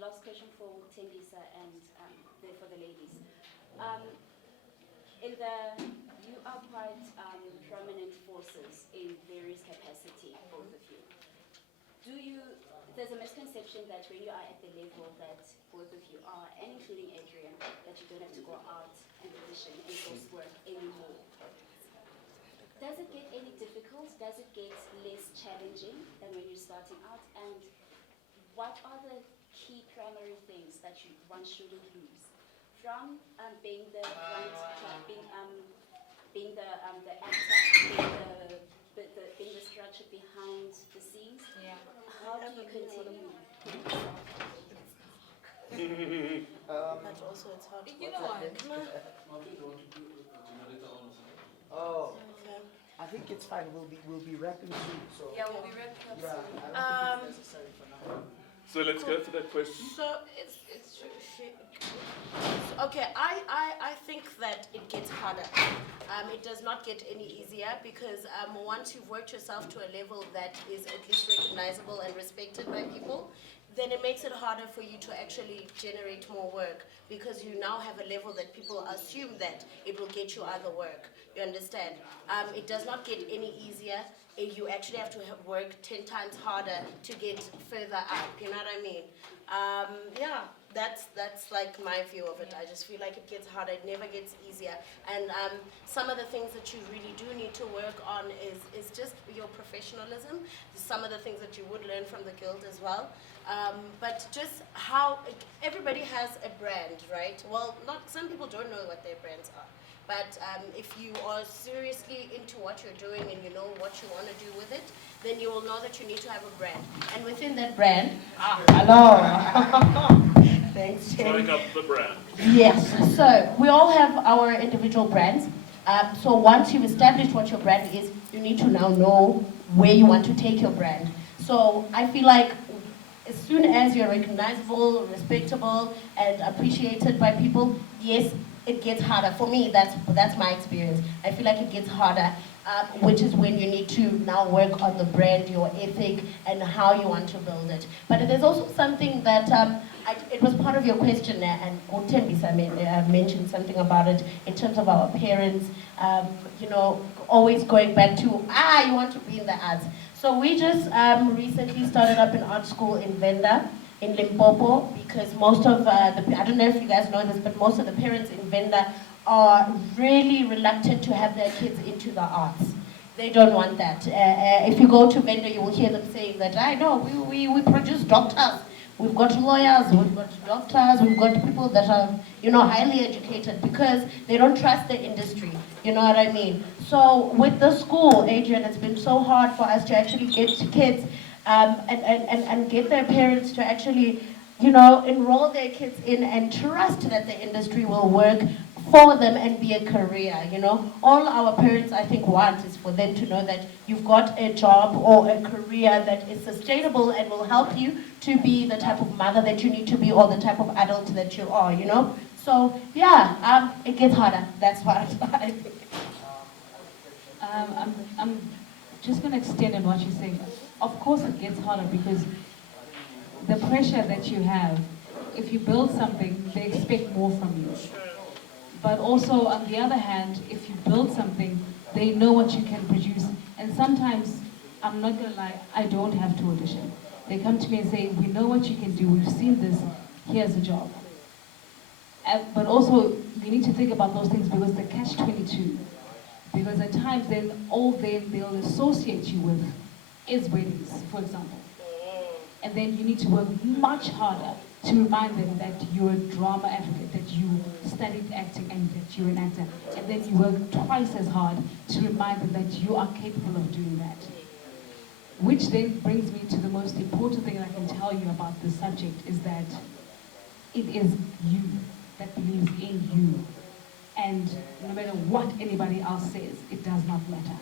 last question for Tembisa and for the ladies. Um, in the you are quite prominent forces in various capacity, both of you. Do you? There's a misconception that when you are at the level that both of you are, and including Adrian, that you don't have to go out and audition and coursework anymore. Does it get any difficult? Does it get less challenging than when you're starting out? And what are the key primary things that one shouldn't lose from being the being the actor, being the structure behind the scenes? Yeah. How do you continue? But also it's hard. You know what? Oh, Okay. I think it's fine. We'll be wrapping soon. So Yeah, we'll be wrapped up yeah, soon. I don't think it's necessary for now. So let's go for that question. So okay. I think that it gets harder. It does not get any easier because once you've worked yourself to a level that is at least recognizable and respected by people, then it makes it harder for you to actually generate more work because you now have a level that people assume that it will get you other work. You understand? It does not get any easier. You actually have to work 10 times harder to get further up. You know what I mean? Yeah, that's like my view of it. I just feel like it gets harder. It never gets easier. And some of the things that you really do need to work on is just your professionalism. Some of the things that you would learn from the guild as well. But just how everybody has a brand, right? Well, not some people don't know what their brands are. But if you are seriously into what you're doing and you know what you want to do with it, then you will know that you need to have a brand. And within that brand, hello. Thanks, Jane. Strike up the brand. Yes, so we all have our individual brands. So once you've established what your brand is, you need to now know where you want to take your brand. So I feel like as soon as you're recognizable, respectable, and appreciated by people, yes, it gets harder. For me, that's my experience. I feel like it gets harder, which is when you need to now work on the brand, your ethic, and how you want to build it. But there's also something that, it was part of your question, and Tembisa mentioned something about it in terms of our parents, always going back to, you want to be in the arts. So we just recently started up an art school in Venda, in Limpopo, because most of I don't know if you guys know this, but most of the parents in Venda are really reluctant to have their kids into the arts. They don't want that. If you go to Venda, you will hear them saying that, I know, we produce doctors. We've got lawyers, we've got doctors, we've got people that are, highly educated because they don't trust the industry. You know what I mean? So with the school, Adrian, it's been so hard for us to actually get kids and get their parents to actually, enroll their kids in and trust that the industry will work for them and be a career, All our parents, I think, want is for them to know that you've got a job or a career that is sustainable and will help you to be the type of mother that you need to be or the type of adult that you are, So, yeah, it gets harder. That's what I think. I'm just going to extend on what you're saying. Of course it gets harder because the pressure that you have, if you build something, they expect more from you. But also, on the other hand, if you build something, they know what you can produce. And sometimes, I'm not going to lie, I don't have to audition. They come to me and say, we know what you can do, we've seen this, here's a job. But also, you need to think about those things because the catch-22. Because at times, then all they'll associate you with is weddings, for example. And then you need to work much harder to remind them that you're a drama advocate, that you studied acting and that you're an actor. And then you work twice as hard to remind them that you are capable of doing that. Which then brings me to the most important thing I can tell you about this subject is that it is you that believes in you. And no matter what anybody else says, it does not matter.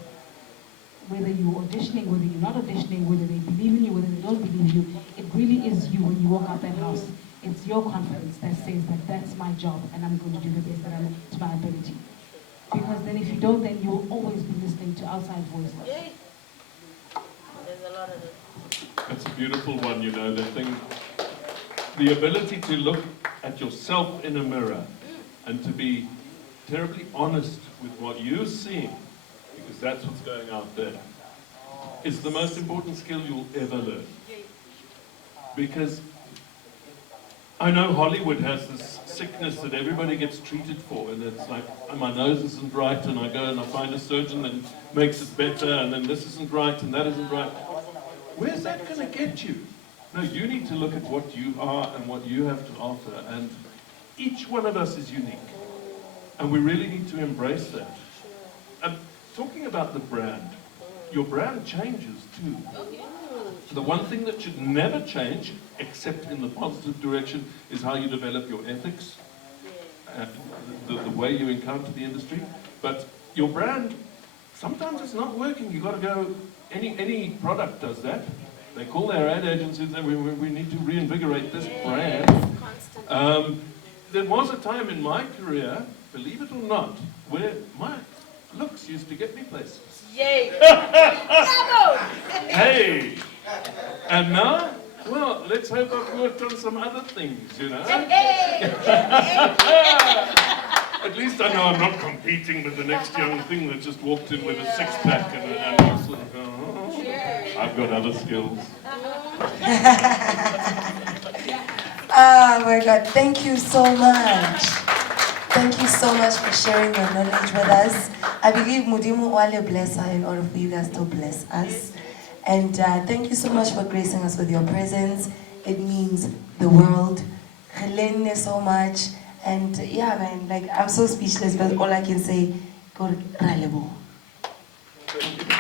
Whether you're auditioning, whether you're not auditioning, whether they believe in you, whether they don't believe you, it really is you when you walk out that house. It's your confidence that says that that's my job and I'm going to do the best that I'm to my ability. Because then if you don't, then you will always be listening to outside voices. Yay. There's a lot of it. That's a beautiful one, the thing. the ability to look at yourself in a mirror and to be terribly honest with what you're seeing, because that's what's going out there, is the most important skill you'll ever learn. Because I know Hollywood has this sickness that everybody gets treated for, and it's like, oh, my nose isn't right, and I go and I find a surgeon that makes it better, and then this isn't right, and that isn't right. Where's that going to get you? No, you need to look at what you are and what you have to offer, and each one of us is unique. And we really need to embrace that. Talking about the brand, your brand changes too. The one thing that should never change, except in the positive direction, is how you develop your ethics, the way you encounter the industry. But your brand, sometimes it's not working. You've got to go, any product does that. They call their ad agencies and we need to reinvigorate this brand. There was a time in my career, believe it or not, where my looks used to get me places. Yay! Hey! And now, well, let's hope I've worked on some other things, you know? At least I know I'm not competing with the next young thing that just walked in with a six-pack and I'm just like, oh, I've got other skills. Oh my God, thank you so much. Thank you so much for sharing your knowledge with us. I believe Mudimu Wale bless her in order for you guys to bless us. And thank you so much for gracing us with your presence. It means the world. Helene so much. And yeah, man, like I'm so speechless, but all I can say, go Ralebo. Thank you.